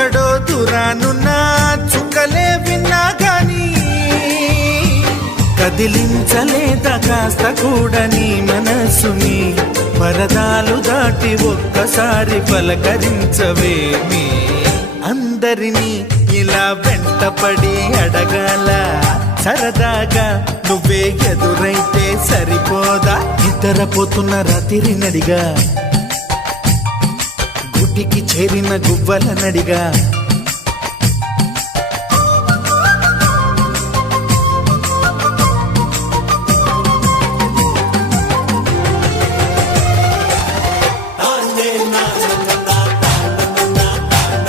ఎక్కడో దూరానున్నా చుక్కలే విన్నా గాని కదిలించలేదా కాస్త కూడా నీ మనసుని పరదాలు దాటి ఒక్కసారి పలకరించవేమి అందరినీ ఇలా వెంటపడి అడగాల సరదాగా నువ్వే ఎదురైతే సరిపోదా నిద్రపోతున్న రాత్రి నడిగా గుడికి చేరిన గువ్వల నడిగా